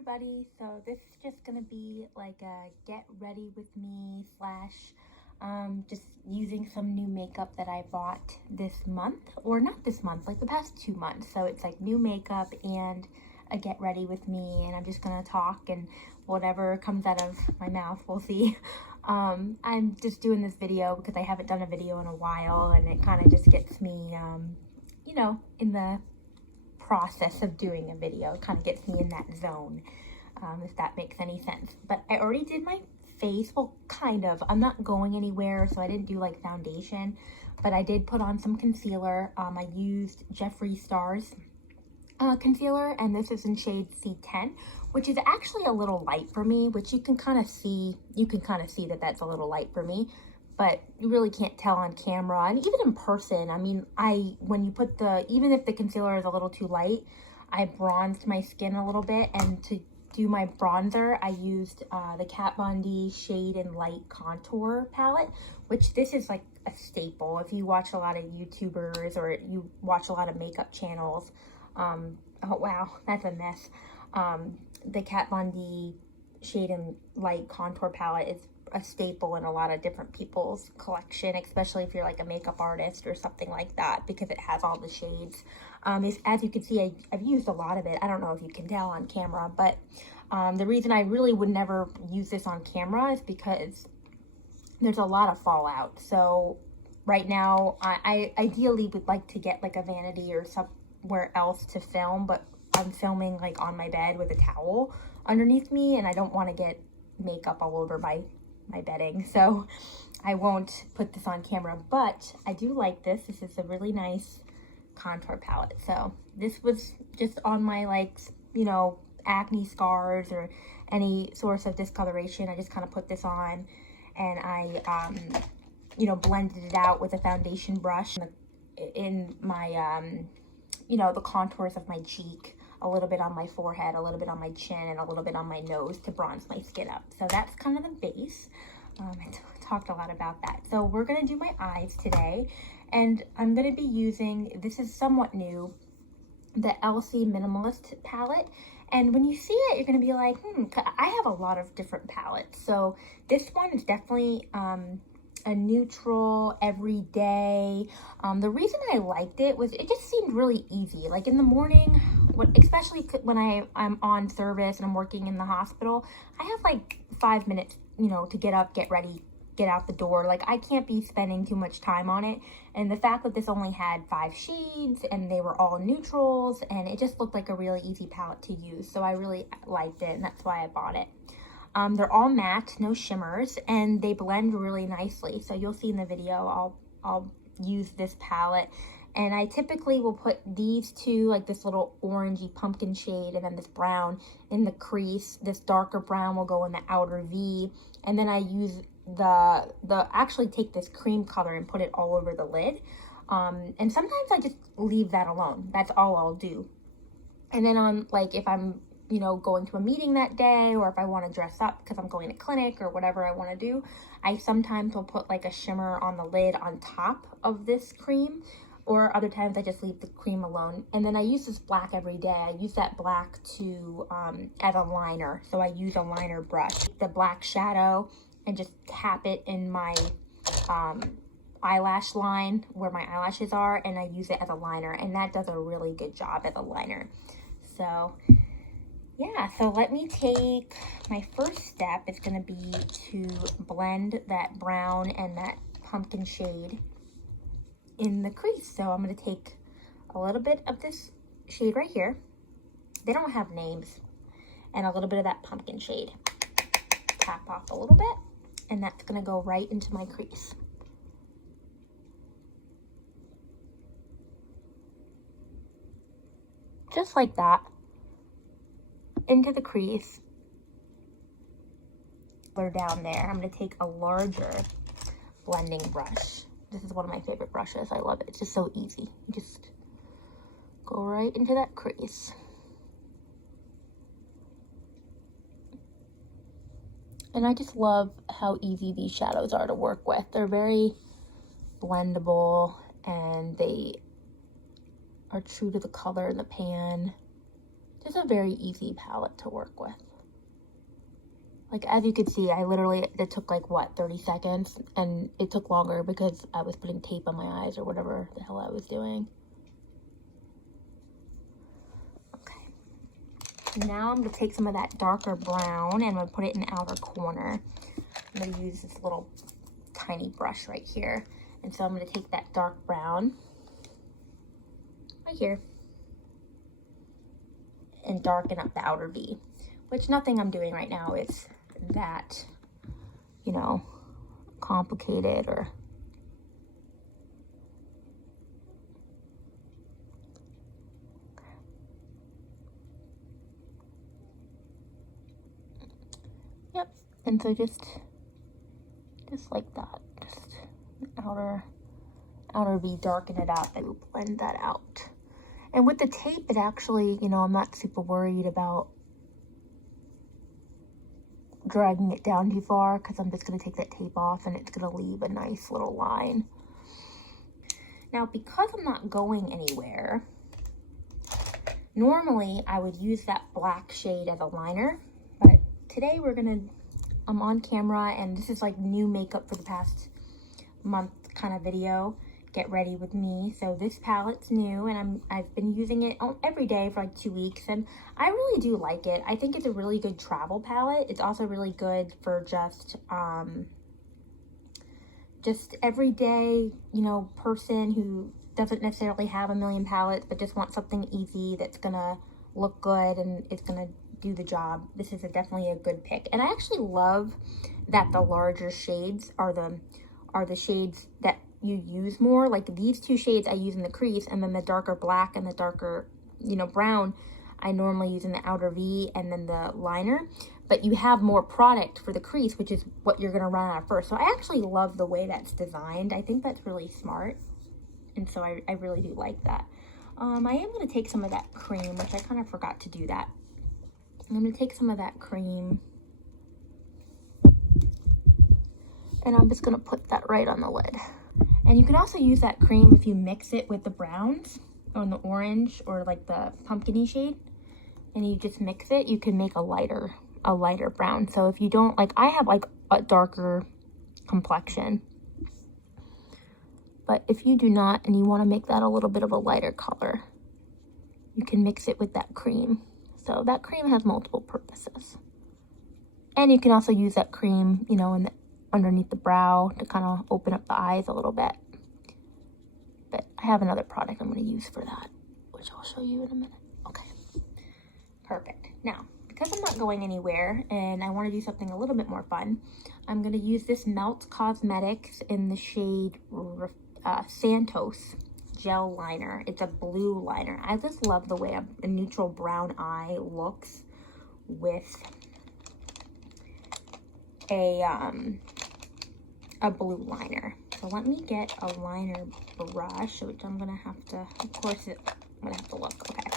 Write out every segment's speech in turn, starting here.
everybody. So this is just gonna be like a get ready with me slash just using some new makeup that I bought this month, or not this month, like the past 2 months. So it's like new makeup and a get ready with me, and I'm just gonna talk and whatever comes out of my mouth, we'll see. I'm just doing this video because I haven't done a video in a while, and it kind of just gets me you know, in the process of doing a video. It kind of gets me in that zone, if that makes any sense. But I already did my face, well, kind of. I'm not going anywhere, so I didn't do like foundation, but I did put on some concealer. I used Jeffree Star's concealer, and this is in shade C10, which is actually a little light for me, which you can kind of see that that's a little light for me, but you really can't tell on camera, and even in person. I mean, when you put even if the concealer is a little too light, I bronzed my skin a little bit, and to do my bronzer, I used the Kat Von D Shade and Light Contour palette, which this is like a staple. If you watch a lot of YouTubers or you watch a lot of makeup channels, oh wow, that's a mess. The Kat Von D Shade and Light Contour palette is a staple in a lot of different people's collection, especially if you're like a makeup artist or something like that, because it has all the shades. As you can see, I've used a lot of it. I don't know if you can tell on camera, but the reason I really would never use this on camera is because there's a lot of fallout. So right now, I ideally would like to get like a vanity or somewhere else to film, but I'm filming like on my bed with a towel underneath me, and I don't want to get makeup all over my bedding, so I won't put this on camera. But I do like this. This is a really nice contour palette. So this was just on my, like, you know, acne scars or any source of discoloration. I just kind of put this on, and I you know, blended it out with a foundation brush in my you know, the contours of my cheek, a little bit on my forehead, a little bit on my chin, and a little bit on my nose to bronze my skin up. So that's kind of the base. I talked a lot about that. So we're gonna do my eyes today, and I'm gonna be using, this is somewhat new, the LC Minimalist palette. And when you see it, you're gonna be like, I have a lot of different palettes. So this one is definitely a neutral, everyday. The reason I liked it was it just seemed really easy. Like in the morning, especially when I'm on service and I'm working in the hospital, I have like 5 minutes, you know, to get up, get ready, get out the door. Like, I can't be spending too much time on it. And the fact that this only had 5 shades and they were all neutrals, and it just looked like a really easy palette to use. So I really liked it, and that's why I bought it. They're all matte, no shimmers, and they blend really nicely. So you'll see in the video, I'll use this palette. And I typically will put these two, like this little orangey pumpkin shade, and then this brown in the crease. This darker brown will go in the outer V. And then I use actually take this cream color and put it all over the lid. And sometimes I just leave that alone. That's all I'll do. And then on, like, if I'm, you know, going to a meeting that day, or if I want to dress up because I'm going to clinic or whatever I want to do, I sometimes will put like a shimmer on the lid on top of this cream, or other times I just leave the cream alone. And then I use this black every day. I use that black to as a liner. So I use a liner brush, the black shadow, and just tap it in my eyelash line where my eyelashes are, and I use it as a liner, and that does a really good job as a liner. So yeah, so let me take, my first step is going to be to blend that brown and that pumpkin shade in the crease. So I'm going to take a little bit of this shade right here. They don't have names. And a little bit of that pumpkin shade. Tap off a little bit, and that's going to go right into my crease. Just like that. Into the crease. Down there, I'm going to take a larger blending brush. This is one of my favorite brushes. I love it. It's just so easy. You just go right into that crease. And I just love how easy these shadows are to work with. They're very blendable, and they are true to the color in the pan. Just a very easy palette to work with. Like, as you can see, it took like, what, 30 seconds? And it took longer because I was putting tape on my eyes or whatever the hell I was doing. Okay. Now I'm going to take some of that darker brown and I'm going to put it in the outer corner. I'm going to use this little tiny brush right here. And so I'm going to take that dark brown right here and darken up the outer V, which nothing I'm doing right now is that, you know, complicated or yep. And so just like that, just outer V, darken it up and blend that out. And with the tape, it actually, you know, I'm not super worried about dragging it down too far because I'm just going to take that tape off and it's going to leave a nice little line. Now, because I'm not going anywhere, normally I would use that black shade as a liner, but today I'm on camera and this is like new makeup for the past month kind of video. Get ready with me. So this palette's new and I've been using it every day for like 2 weeks and I really do like it. I think it's a really good travel palette. It's also really good for just everyday, you know, person who doesn't necessarily have a million palettes but just wants something easy that's gonna look good and it's gonna do the job. This is definitely a good pick. And I actually love that the larger shades are the shades that you use more. Like these two shades I use in the crease, and then the darker black and the darker, you know, brown I normally use in the outer V and then the liner. But you have more product for the crease, which is what you're gonna run out of first. So I actually love the way that's designed. I think that's really smart, and so I really do like that. I am gonna take some of that cream, which I kind of forgot to do that. I'm gonna take some of that cream and I'm just gonna put that right on the lid. And you can also use that cream if you mix it with the browns or the orange or like the pumpkin-y shade, and you just mix it, you can make a lighter brown. So if you don't, like, I have like a darker complexion, but if you do not and you want to make that a little bit of a lighter color, you can mix it with that cream. So that cream has multiple purposes. And you can also use that cream, you know, underneath the brow to kind of open up the eyes a little bit. But I have another product I'm going to use for that, which I'll show you in a minute. Okay, perfect. Now, because I'm not going anywhere and I want to do something a little bit more fun, I'm going to use this Melt Cosmetics in the shade Santos gel liner. It's a blue liner. I just love the way a neutral brown eye looks with a blue liner. So let me get a liner brush, which I'm gonna have to, of course, I'm gonna have to look. Okay,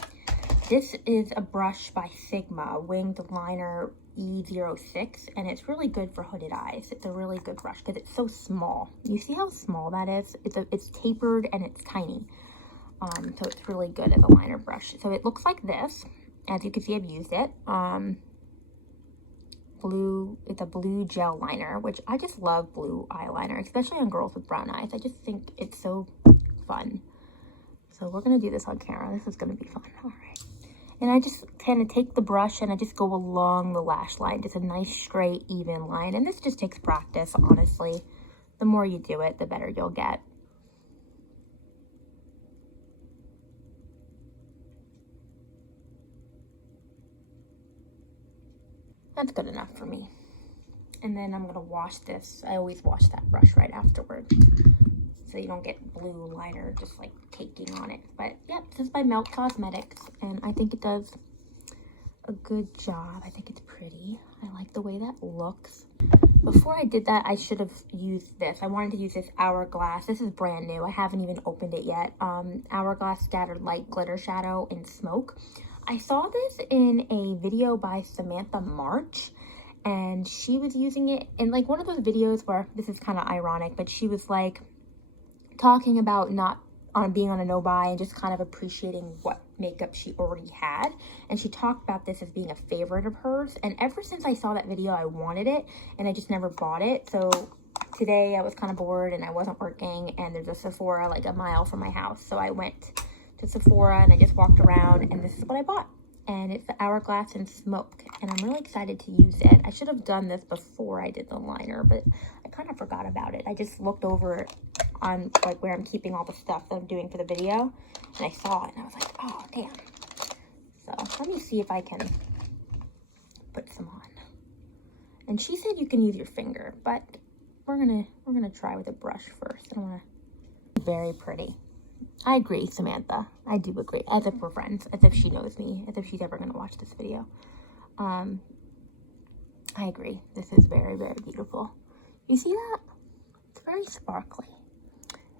this is a brush by Sigma, Winged Liner E06, and it's really good for hooded eyes. It's a really good brush because it's so small. You see how small that is? It's tapered and it's tiny. So it's really good as a liner brush. So it looks like this. As you can see, I've used it. It's a blue gel liner, which I just love blue eyeliner, especially on girls with brown eyes. I just think it's so fun. So we're gonna do this on camera. This is gonna be fun. All right. And I just kind of take the brush and I just go along the lash line. Just a nice, straight, even line. And this just takes practice, honestly. The more you do it, the better you'll get. That's good enough for me. And then I'm gonna wash this. I always wash that brush right afterward, so you don't get blue liner just like caking on it. But yeah, this is by Melt Cosmetics, and I think it does a good job. I think it's pretty. I like the way that looks. Before I did that, I should have used this. I wanted to use this Hourglass. This is brand new. I haven't even opened it yet. Hourglass Scattered Light Glitter Shadow in Smoke. I saw this in a video by Samantha March, and she was using it in like one of those videos where, this is kind of ironic, but she was like talking about not being on a no buy and just kind of appreciating what makeup she already had. And she talked about this as being a favorite of hers. And ever since I saw that video, I wanted it and I just never bought it. So today I was kind of bored and I wasn't working, and there's a Sephora like a mile from my house. So I went to Sephora and I just walked around, and this is what I bought. And it's the Hourglass and Smoke, and I'm really excited to use it. I should have done this before I did the liner, but I kind of forgot about it. I just looked over on like where I'm keeping all the stuff that I'm doing for the video, and I saw it and I was like, oh damn. So let me see if I can put some on. And she said you can use your finger, but we're gonna try with a brush first. I don't want to. Very pretty. I agree, Samantha. I do agree. As if we're friends, as if she knows me, as if she's ever gonna watch this video. I agree. This is very, very beautiful. You see that? It's very sparkly.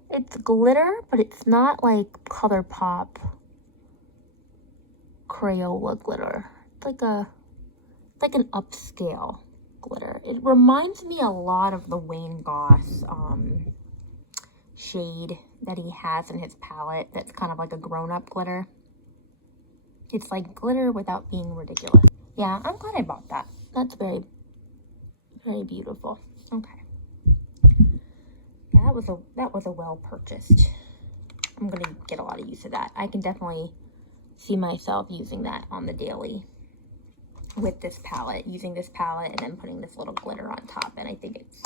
It's glitter, but it's not like ColourPop Crayola glitter. It's like an upscale glitter. It reminds me a lot of the Wayne Goss shade that he has in his palette. That's kind of like a grown-up glitter. It's like glitter without being ridiculous. Yeah, I'm glad I bought that. That's very, very beautiful. Okay. Yeah, that was a well purchased. I'm gonna get a lot of use of that. I can definitely see myself using that on the daily with this palette, using this palette and then putting this little glitter on top. And I think it's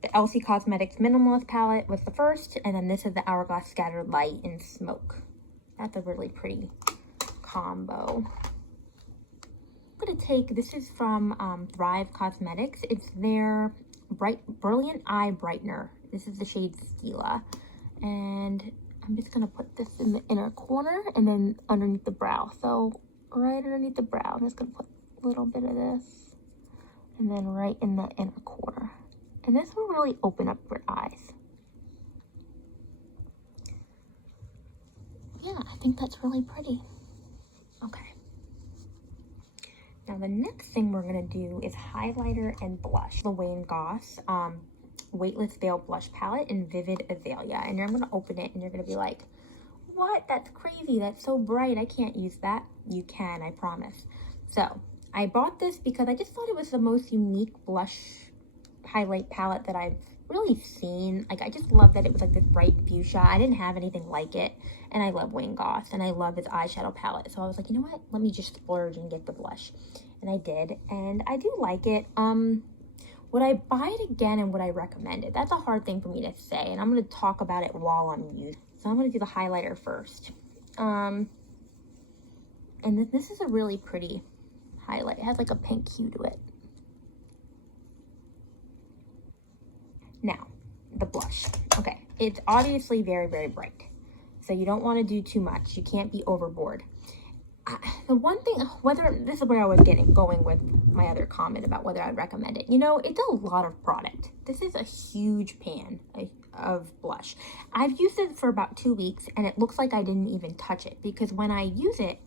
the LC Cosmetics Minimalist palette was the first, and then this is the Hourglass Scattered Light in Smoke. That's a really pretty combo. I'm gonna take, this is from Thrive Cosmetics. It's their Brilliant Eye Brightener. This is the shade Stila. And I'm just gonna put this in the inner corner and then underneath the brow. So right underneath the brow, I'm just gonna put a little bit of this, and then right in the inner corner. And this will really open up your eyes. Yeah, I think that's really pretty. Okay. Now the next thing we're gonna do is highlighter and blush. The Wayne Goss Weightless Veil Blush Palette in Vivid Azalea. And you're gonna open it and you're gonna be like, what? That's crazy. That's so bright. I can't use that. You can, I promise. So I bought this because I just thought it was the most unique blush highlight palette that I've really seen. Like, I just love that it was like this bright fuchsia. I didn't have anything like it, and I love Wayne Goss and I love his eyeshadow palette, so I was like, you know what, let me just splurge and get the blush. And I did, and I do like it. Would I buy it again, and would I recommend it? That's a hard thing for me to say, and I'm going to talk about it while I'm using. So I'm going to do the highlighter first. And this is a really pretty highlight. It has like a pink hue to it. Now, the blush. Okay, it's obviously very, very bright. So you don't want to do too much. You can't be overboard. The one thing, this is where I was going with my other comment about whether I'd recommend it. You know, it's a lot of product. This is a huge pan of blush. I've used it for about 2 weeks, and it looks like I didn't even touch it, because when I use it,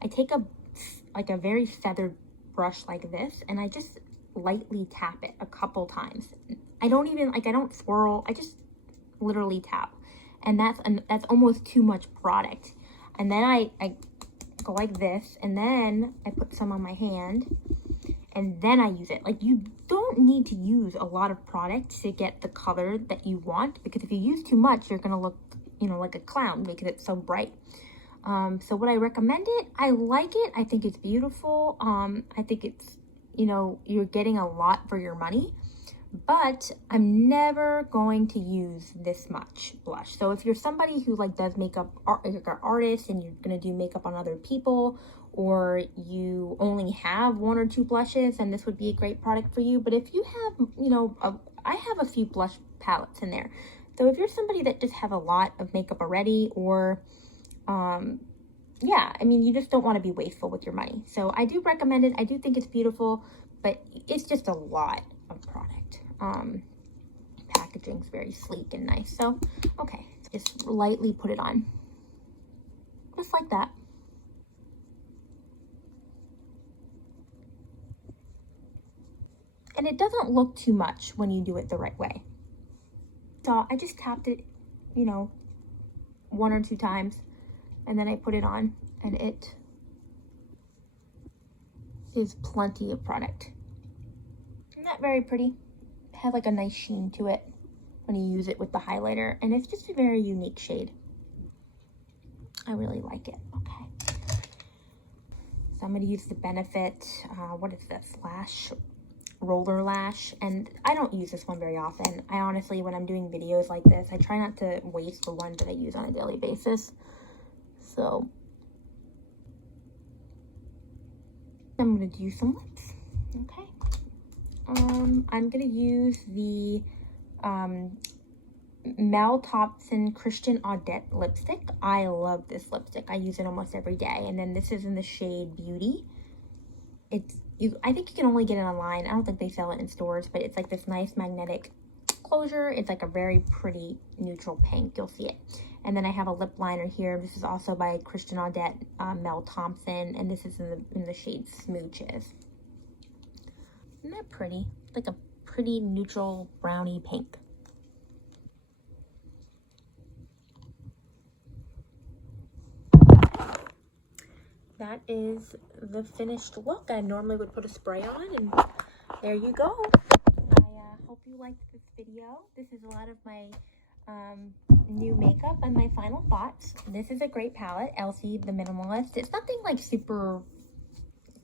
I take a very feathered brush like this, and I just lightly tap it a couple times. I don't even, I don't swirl. I just literally tap, and that's almost too much product. And then I go like this, and then I put some on my hand, and then I use it. Like, you don't need to use a lot of product to get the color that you want, because if you use too much, you're gonna look, you know, like a clown because it's so bright. So would I recommend it? I like it. I think it's beautiful. I think it's, you know, you're getting a lot for your money, but I'm never going to use this much blush. So if you're somebody who like does makeup, like an artist, and you're gonna do makeup on other people, or you only have 1 or 2 blushes, then this would be a great product for you. But if you have, you know, I have a few blush palettes in there. So if you're somebody that just have a lot of makeup already, or yeah, I mean, you just don't want to be wasteful with your money. So I do recommend it. I do think it's beautiful, but it's just a lot of product. Packaging's very sleek and nice. So, okay, just lightly put it on. Just like that. And it doesn't look too much when you do it the right way. So I just tapped it, you know, 1 or 2 times, and then I put it on, and it is plenty of product. Isn't that very pretty? It has like a nice sheen to it when you use it with the highlighter, and it's just a very unique shade. I really like it. Okay, so I'm going to use the Benefit, what is this, roller lash, and I don't use this one very often. I honestly, when I'm doing videos like this, I try not to waste the ones that I use on a daily basis. So I'm going to do some lips. Okay, I'm going to use the Mel Thompson Christian Audette lipstick. I love this lipstick. I use it almost every day. And then this is in the shade Beauty. I think you can only get it online. I don't think they sell it in stores, but it's like this nice magnetic closure. It's like a very pretty neutral pink. You'll see it. And then I have a lip liner here. This is also by Christian Audette, Mel Thompson, and this is in the shade Smooches. Isn't that pretty? It's like a pretty neutral brownie pink. That is the finished look. I normally would put a spray on, and there you go. I hope you liked this video. This is a lot of my new makeup and my final thoughts. This is a great palette, Elsie the Minimalist. It's nothing like super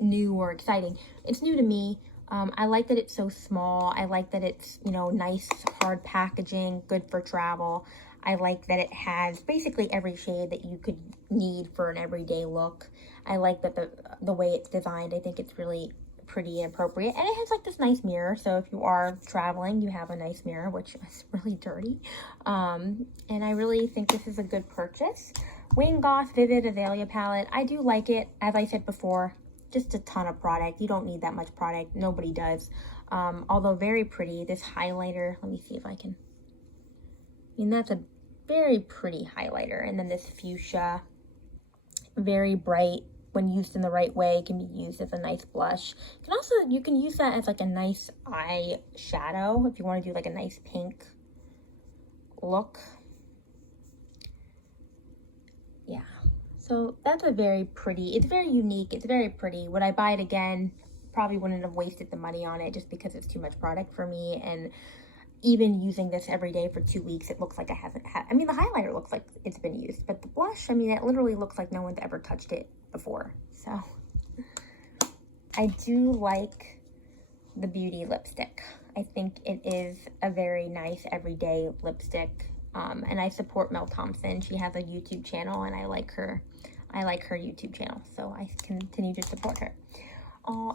new or exciting. It's new to me. I like that it's so small. I like that it's, you know, nice hard packaging, good for travel. I like that it has basically every shade that you could need for an everyday look. I like that the way it's designed. I think it's really pretty and appropriate. And it has like this nice mirror, so if you are traveling, you have a nice mirror, which is really dirty. And I really think this is a good purchase. Wayne Goss Vivid Azalea palette. I do like it. As I said before, just a ton of product. You don't need that much product. Nobody does. Although very pretty. This highlighter, let me see if I can. I mean, that's a very pretty highlighter. And then this fuchsia, very bright. When used in the right way, can be used as a nice blush. You can use that as like a nice eye shadow if you want to do like a nice pink look. Yeah. So that's a very pretty, it's very unique, it's very pretty. Would I buy it again? Probably wouldn't have wasted the money on it just because it's too much product for me. And even using this every day for 2 weeks, it looks like I haven't had, I mean, the highlighter looks like it's been used, but the blush, I mean, it literally looks like no one's ever touched it before. So I do like the Beauty lipstick. I think it is a very nice everyday lipstick. And I support Mel Thompson. She has a YouTube channel, and I like her YouTube channel, so I continue to support her.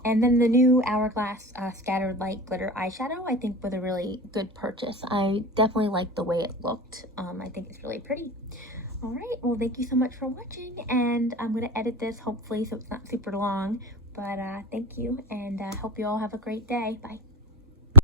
And then the new Hourglass Scattered Light Glitter Eyeshadow, I think was a really good purchase. I definitely like the way it looked. I think it's really pretty. All right, well, thank you so much for watching, and I'm going to edit this, hopefully, so it's not super long. But thank you, and hope you all have a great day. Bye.